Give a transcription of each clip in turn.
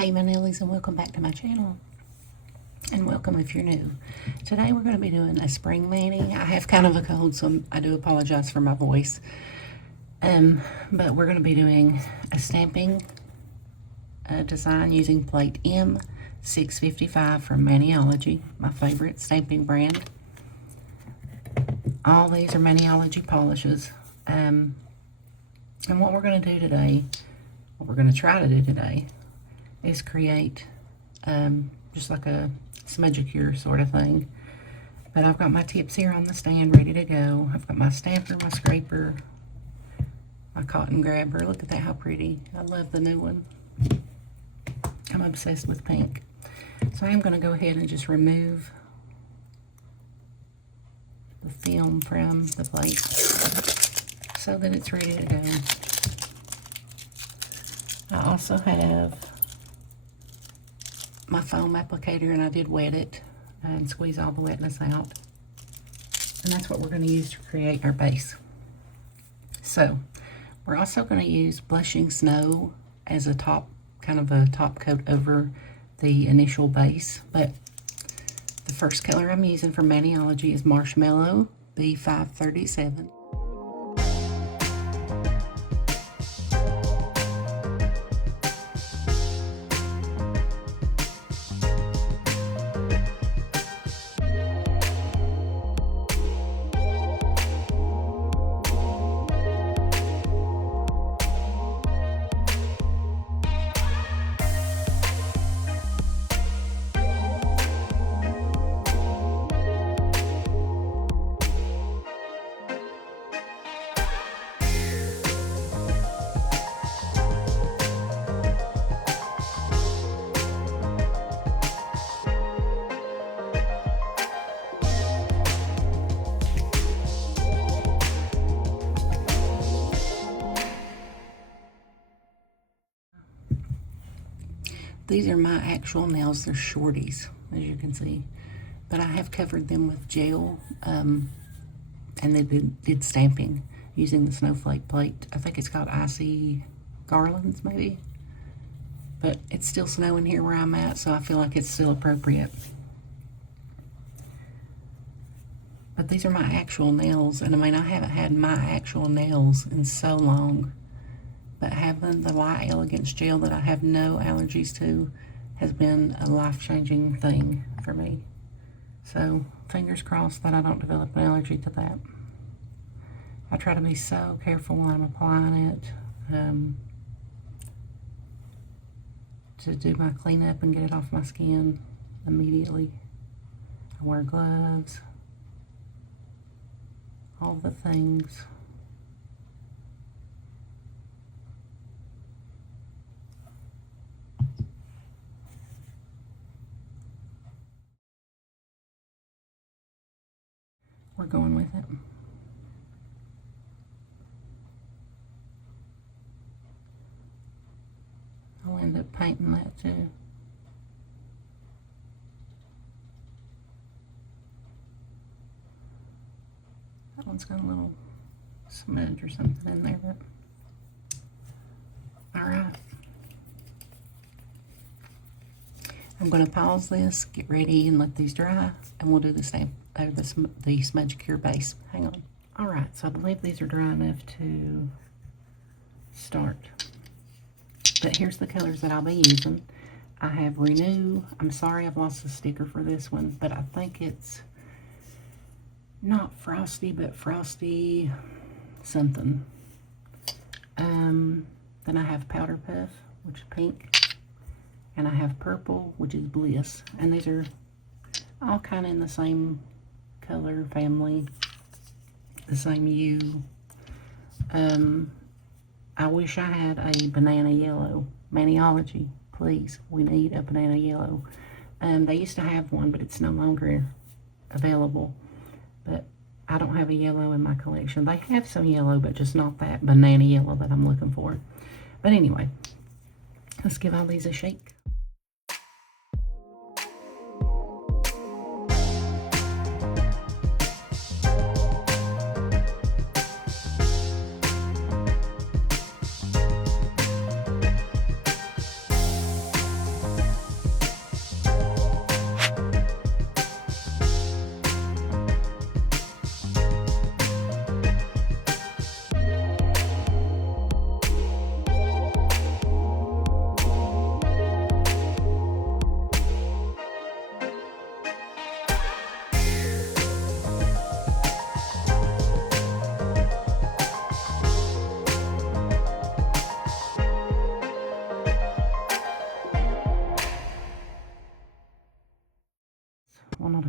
Hey my Nellies, and welcome back to my channel, and welcome if you're new. Today we're going to be doing a spring mani. I have kind of a cold, so I do apologize for my voice, but we're going to be doing a stamping design using plate M655 from Maniology, my favorite stamping brand. All these are Maniology polishes, and what we're going to do today, what we're going to try to do today, is create just like a smudge-a-cure sort of thing. But I've got my tips here on the stand ready to go. I've got my stamper, my scraper, my cotton grabber. Look at that, how pretty. I love the new one. I'm obsessed with pink. So I am going to go ahead and just remove the film from the plate so that it's ready to go. I also have my foam applicator, and I did wet it and squeeze all the wetness out. And that's what we're going to use to create our base. So we're also going to use Blushing Snow as a top, kind of a top coat over the initial base. But the first color I'm using from Maniology is Marshmallow B537. These are my actual nails. They're shorties, as you can see. But I have covered them with gel, and they did stamping using the snowflake plate. I think it's called Icy Garlands, maybe. But it's still snowing here where I'm at, so I feel like it's still appropriate. But these are my actual nails, and I mean, I haven't had my actual nails in so long. But having the Light Elegance gel that I have no allergies to has been a life-changing thing for me. So fingers crossed that I don't develop an allergy to that. I try to be so careful when I'm applying it, to do my cleanup and get it off my skin immediately. I wear gloves, all the things. We're going with it. I'll end up painting that too. That one's got a little smudge or something in there, but all right. I'm going to pause this, get ready, and let these dry, and we'll do the same. The smudge cure base. Hang on. All right, so I believe these are dry enough to start. But here's the colors that I'll be using. I have Renew. I'm sorry I've lost the sticker for this one, but I think it's not Frosty, but Frosty something. Then I have Powder Puff, which is pink. And I have Purple, which is Bliss. And these are all kind of in the same color family, the same hue. I wish I had a Banana Yellow. Maniology, please, we need a Banana Yellow. They used to have one, but it's no longer available. But I don't have a yellow in my collection. They have some yellow, but just not that banana yellow that I'm looking for. But anyway, let's give all these a shake.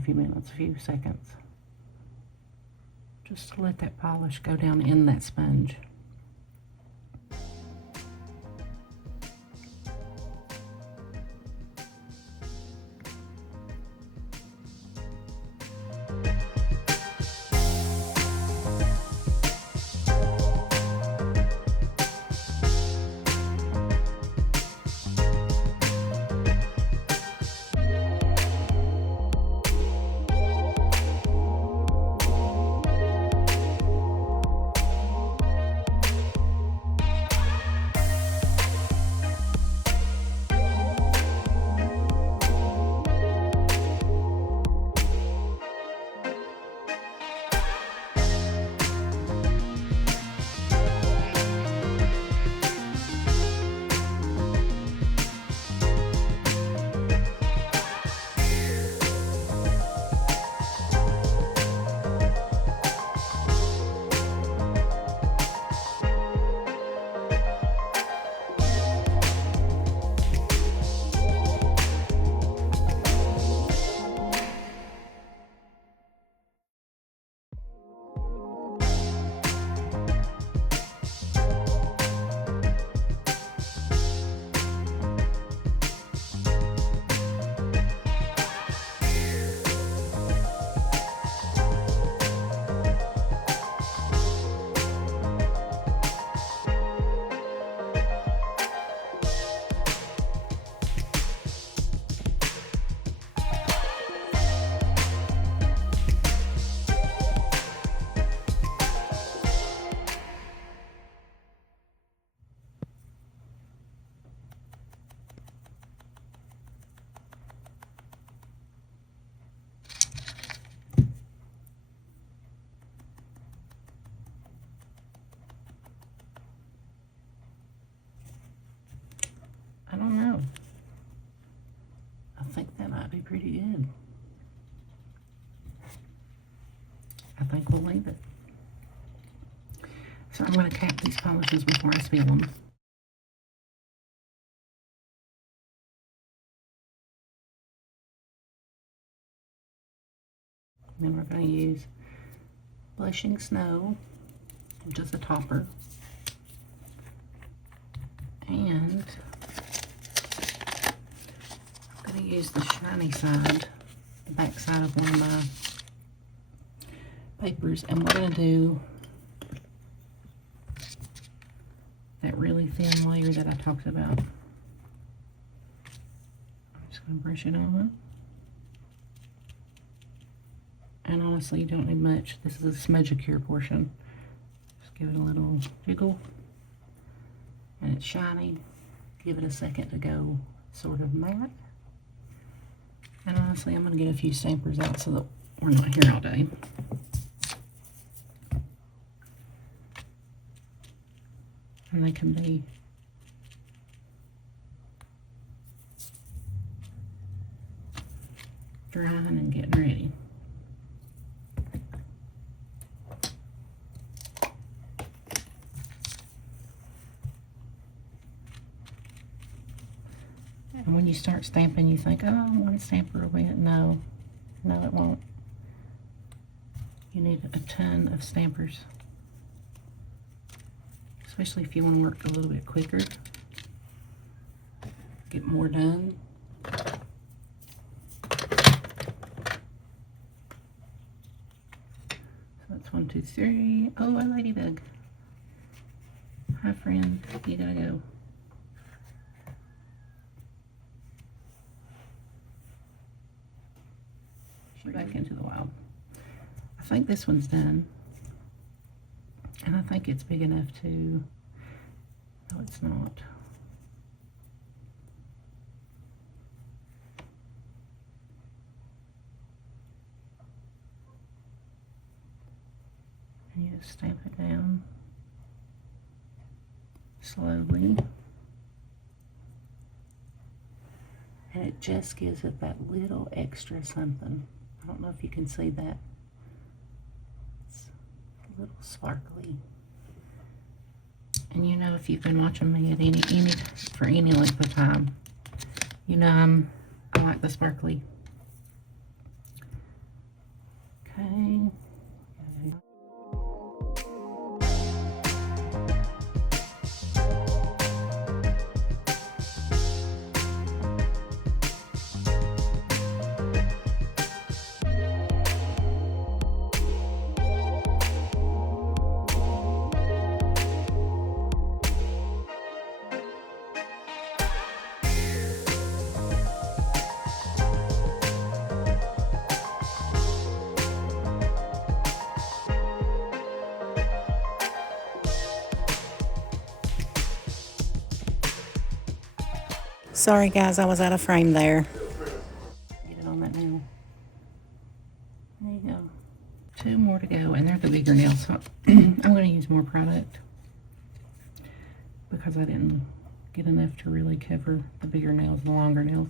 a few minutes, a few seconds, just to let that polish go down in that sponge. I don't know. I think that might be pretty good. I think we'll leave it. So I'm going to cap these polishes before I spill them. Then we're going to use Blushing Snow, which is a topper. And I'm going to use the shiny side, the back side of one of my papers, and we're going to do that really thin layer that I talked about. I'm just going to brush it on. And honestly, you don't need much. This is a Smudgicure portion. Just give it a little jiggle. And it's shiny. Give it a second to go sort of matte. And honestly, I'm going to get a few stampers out so that we're not here all day. And they can be drying and getting ready. And when you start stamping, you think, oh, one stamper will wet. No, no, it won't. You need a ton of stampers, especially if you want to work a little bit quicker, get more done. So that's 1, 2, 3. Oh, a ladybug. Hi, friend. You gotta go. She's back into the wild. I think this one's done. And I think it's big enough to... No, it's not. And you just stamp it down slowly. And it just gives it that little extra something. I don't know if you can see that. It's a little sparkly. And you know, if you've been watching me at for any length of time, you know I like the sparkly. Okay. Sorry guys, I was out of frame there. Get it on that nail. There you go. 2 more to go, and they're the bigger nails. So I'm going to use more product because I didn't get enough to really cover the bigger nails, the longer nails.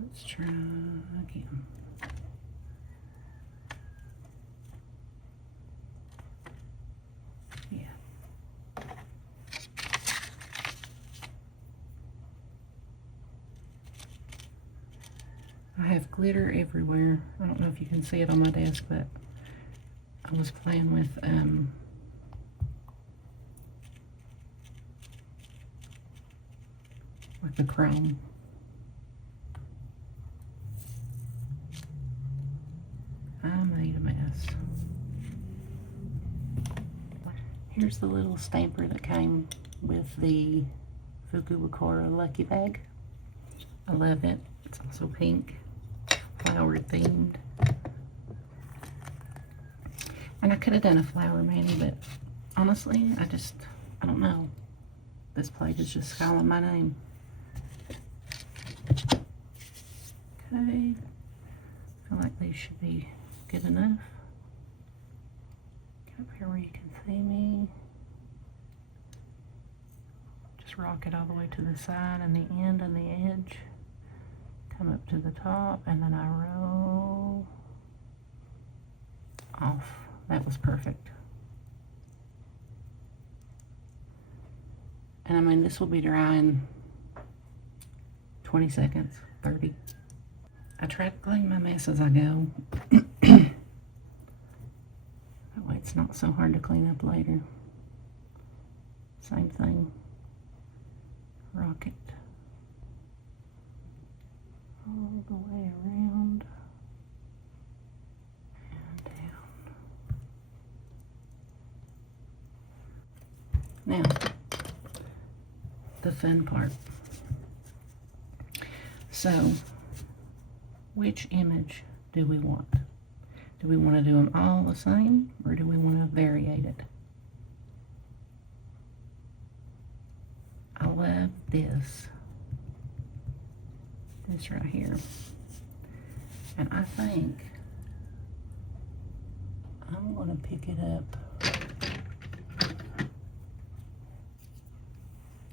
Let's try again. Yeah. I have glitter everywhere. I don't know if you can see it on my desk, but I was playing with the chrome. I made a mess. Here's the little stamper that came with the Fukuokura Lucky Bag. I love it. It's also pink, flower themed. And I could have done a flower mani, but honestly, I don't know. This plate is just calling my name. Okay. I feel like these should be good enough. Get up here where you can see me. Just rock it all the way to the side and the end and the edge. Come up to the top, and then I roll off. That was perfect. And I mean, this will be dry in 20 seconds, 30. I try to clean my mess as I go. That way it's not so hard to clean up later. Same thing. Rock it all the way around and down. Now, the fun part. So, which image do we want? Do we want to do them all the same, or do we want to variate it? I love this right here, and I think I'm going to pick it up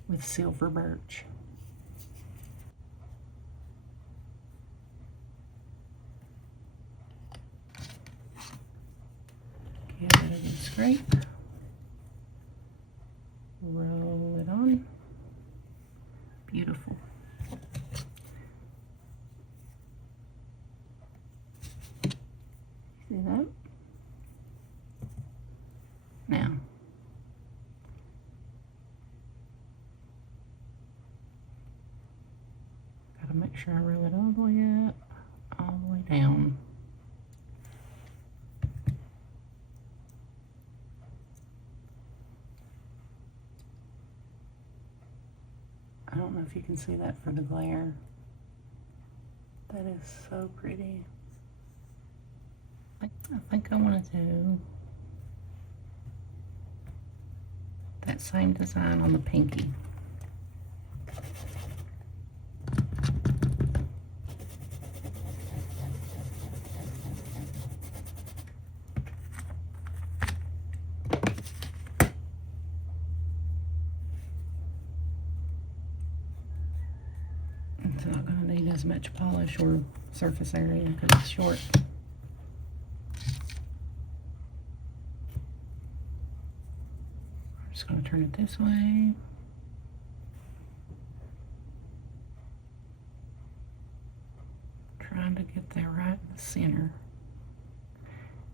with silver birch. Give it a good scrape. Roll it on. Beautiful. See that? Now, gotta make sure I roll it all the way up, all the way down. I don't know if you can see that for the glare. That is so pretty. I think I want to do that same design on the pinky. It's not going to need as much polish or surface area because it's short. I'm just going to turn it this way. center.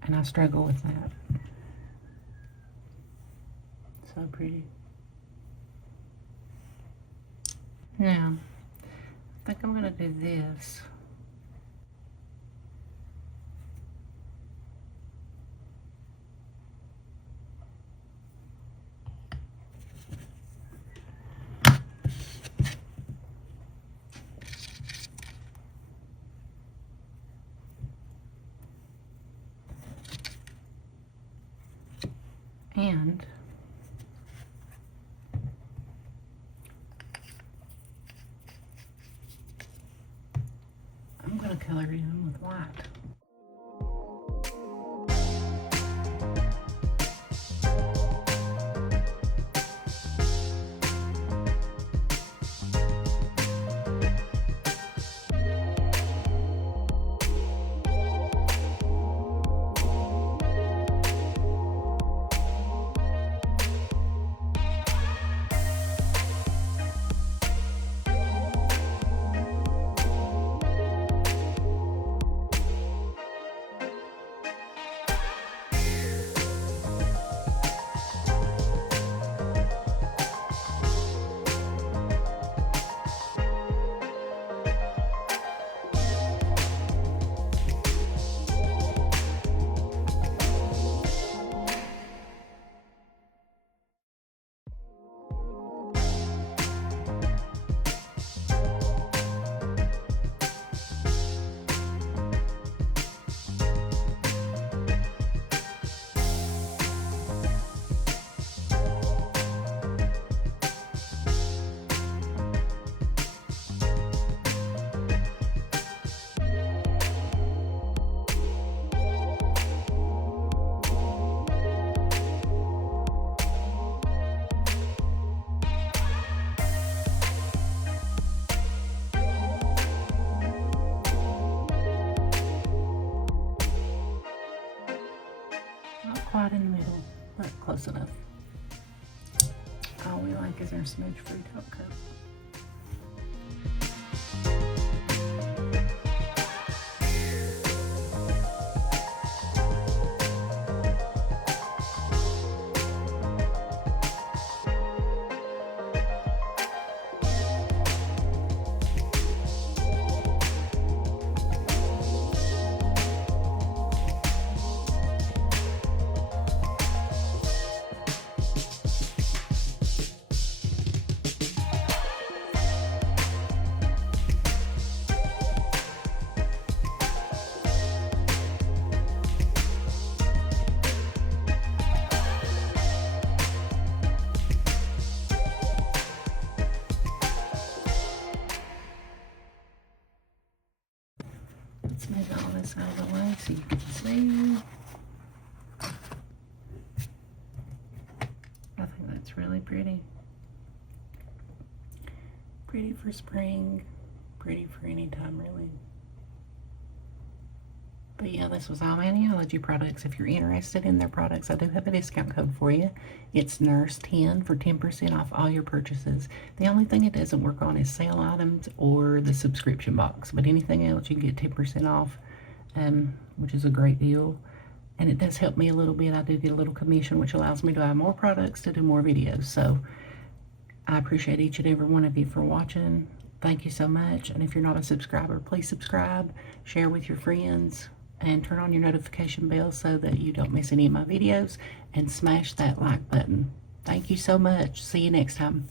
And I struggle with that. So pretty. Now, I think I'm gonna do this. And I'm going to color it in with white. Quite in the middle, but close enough. All we like is our smudge-free top coat. Let's move all this out of the way so you can see. I think that's really pretty. Pretty for spring, pretty for any time really. But yeah, this was all Maniology products. If you're interested in their products, I do have a discount code for you. It's NURSE10 for 10% off all your purchases. The only thing it doesn't work on is sale items or the subscription box. But anything else, you can get 10% off, which is a great deal. And it does help me a little bit. I do get a little commission, which allows me to buy more products to do more videos. So I appreciate each and every one of you for watching. Thank you so much. And if you're not a subscriber, please subscribe, share with your friends, and turn on your notification bell so that you don't miss any of my videos, and smash that like button. Thank you so much. See you next time.